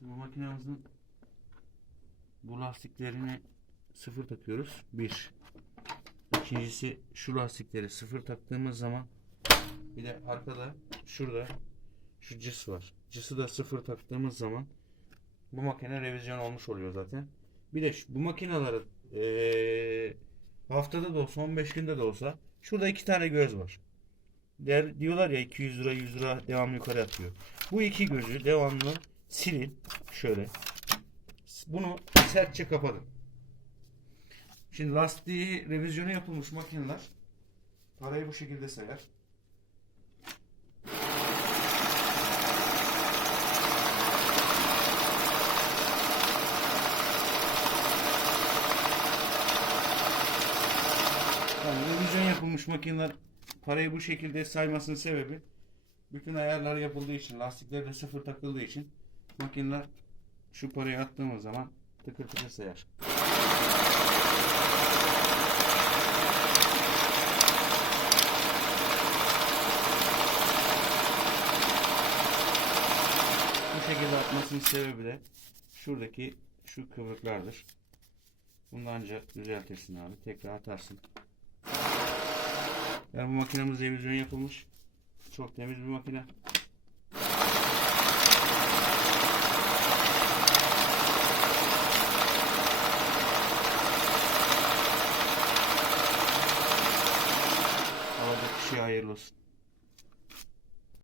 Bu makinemizin bu lastiklerini sıfır takıyoruz. Bir. İkincisi şu lastikleri sıfır taktığımız zaman bir de arkada şurada şu cıs var. Cısı da sıfır taktığımız zaman bu makine revizyon olmuş oluyor zaten. Bir de şu- bu makineleri eee, haftada da olsa 15 günde de olsa şurada iki tane göz var. Der, diyorlar ya 200 lira 100 lira devamlı yukarı atıyor. Bu iki gözü devamlı silin şöyle. Bunu sertçe kapatın. Şimdi lastiği revizyonu yapılmış makineler parayı bu şekilde sayar. Yani revizyon yapılmış makineler parayı bu şekilde saymasının sebebi bütün ayarlar yapıldığı için lastikler de sıfır takıldığı için makineler şu parayı attığımız zaman tıkır tıkır sayar. Bu şekilde atmasının sebebi de şuradaki şu kıvrıklardır. Bunu ancak düzeltirsin abi. Tekrar atarsın. Yani bu makinemiz revizyon yapılmış. Çok temiz bir makine. Türkiye hayırlı olsun.